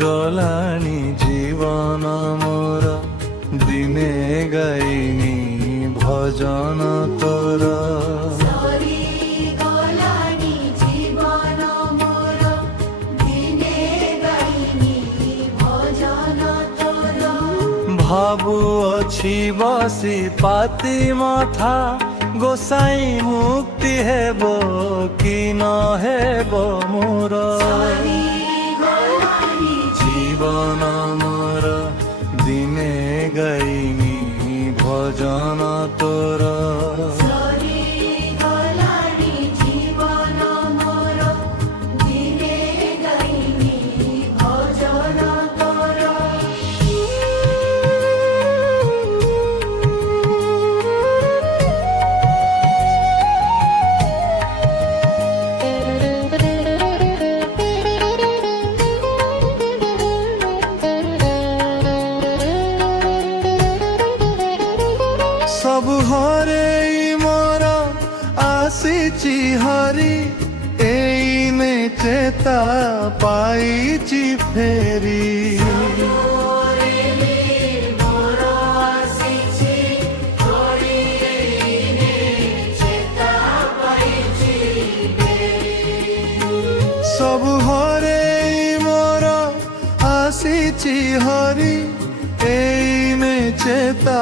ଗଲାଣି ଜୀବନ ମୋର, ଦିନେ ଗାଇନି ଭଜନ ତୋର। ସରିଗଲାଣି ଜୀବନ ମୋର, ଦିନେ ଗାଇନି ଭଜନ ତୋର। ଭାବୁଅଛି ବସି ପାତି ମଥା, গোসাই মুক্তি হেব কি নহেব মোর। জীবন মোর দিনে গাইনি ভজন তোর। ସବୁ ହରେଇ ମୋର ଆସିଛି ହରି, ଏଇନେ ଚେତା ପାଇଛି ଫେରି। ସବୁ ହରେଇ ମୋର ଆସିଛି ହରି, ଏଇନେ ଚେତା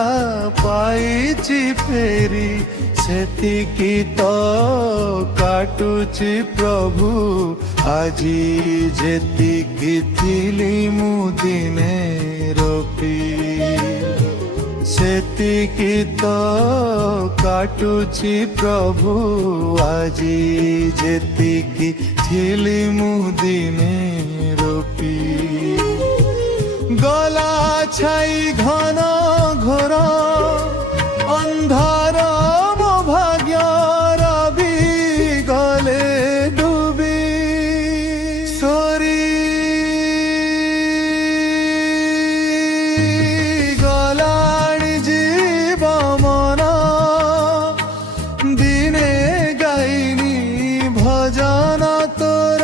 ପାଇଛି ଫେରି। ସେତିକି ତ କାଟୁଛି ପ୍ରଭୁ, ଆଜି ଯେତିକି ଥିଲି ମୁଁ ଦିନେ ରୋପି। ସେତିକି ତ କାଟୁଛି ପ୍ରଭୁ, ଆଜି ଯେତିକି ଥିଲି ମୁଁ ଦିନେ ରୋପି। গলা ছাই ঘন ঘোর অন্ধার মো ভাগ্য রবি গলে ডুবি। সরি গলাণি জীব মন, দিনে গাইনি ভজন তোর।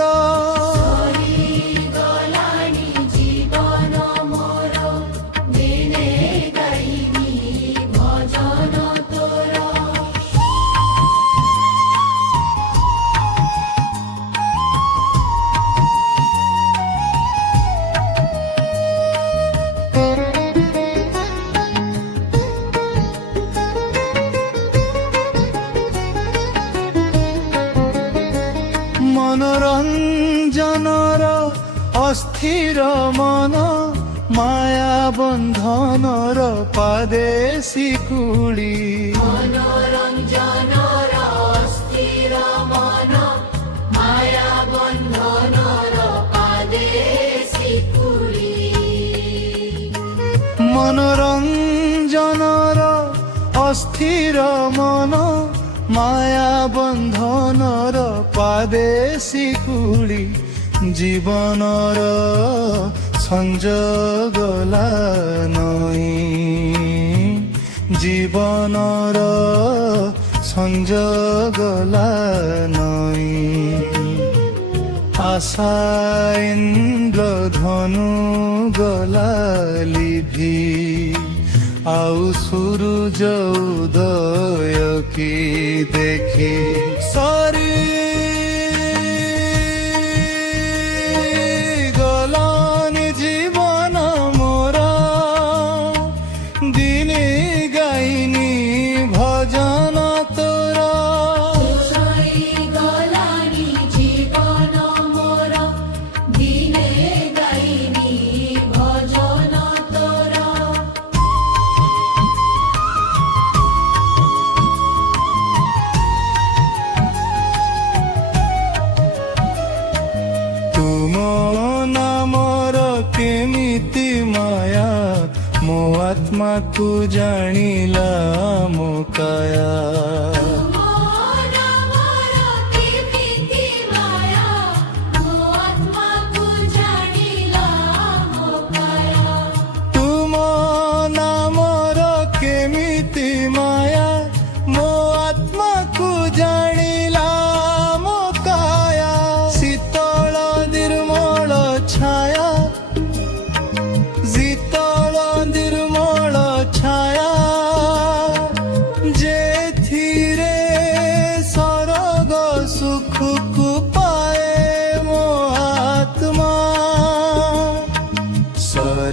মনোরঞ্জনর অস্থির মন, মায়া বন্ধনর পাদে শিকুড়ি। মনোরঞ্জনর অস্থির মন, মায়া বন্ধনর পাদে শিকুড়ি। মনোরঞ্জনর অস্থির মন, মায়া বন্ধনর পাদে শিকুড়ি। জীবনর সংযোগলা নই, জীবনর সংযোগলা নই। আশা ইন্দ্রধনু গলা লিভি, আউ সূরজ উদয় কি দেখি। সরি গলানি জীবন মোর, দিনে গাইনি ভজন তোর। সরিগলানি জীবন মোর, দিনে গাইনি ভজন তোর। তুম নামর কেমিতি মায়া, ମୋ ଆତ୍ମାକୁ ଜାଣିଲା ମୋ କାୟା। ତୁମ ନାମର କେମିତି ମାୟା, ମୋ ଆତ୍ମାକୁ ଜାଣିଲା ମୋ କାୟା। ଶୀତଳ ନିର୍ମଳ ଛାୟା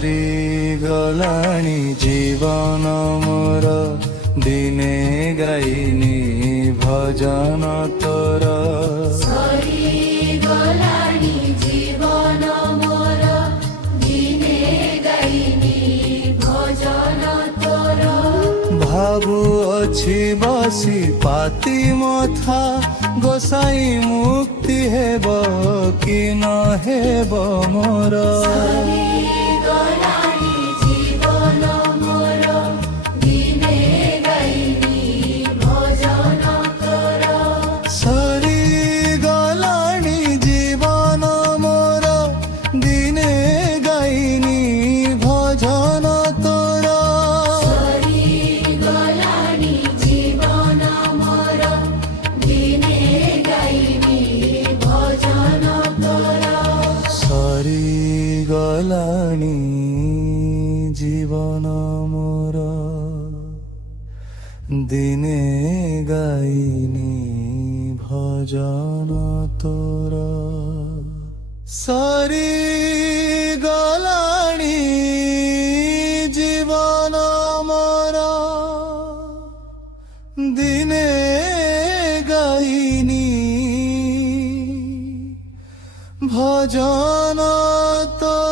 ସରିଗଲାଣି ଜୀବନ ମୋର ଦିନେ ଗାଇନି ଭଜନ ତୋର ସରିଗଲାଣି ଜୀବନ ମୋର ଦିନେ ଗାଇନି ଭଜନ ତୋର ଭାବୁଅଛି ବସି ପାତି ମଥା ଗୋସାଇ ମୁକ୍ତି ହେବ କି ନ ହେବ ମୋର ସରିଗଲାଣି ଜୀବନ ମୋର ଦିନେ ଗାଇନି ଭଜନ ତୋର ସରିଗଲାଣି ଜୀବନ ମୋର ଦିନେ ଗାଇନି ଭଜନ ତୋର ସରିଗଲାଣି ଜୀବନ ମୋର ଦିନେ ଗାଇନି ଭଜନ ତୋର ସରିଗଲାଣି ଜୀବନ ମୋର ଦିନେ ଗାଇନି ଭଜନ ତୋର ସରିଗଲାଣି ଜୀବନ ମୋର ଦିନେ ଗାଇନି ଭଜନ ତୋର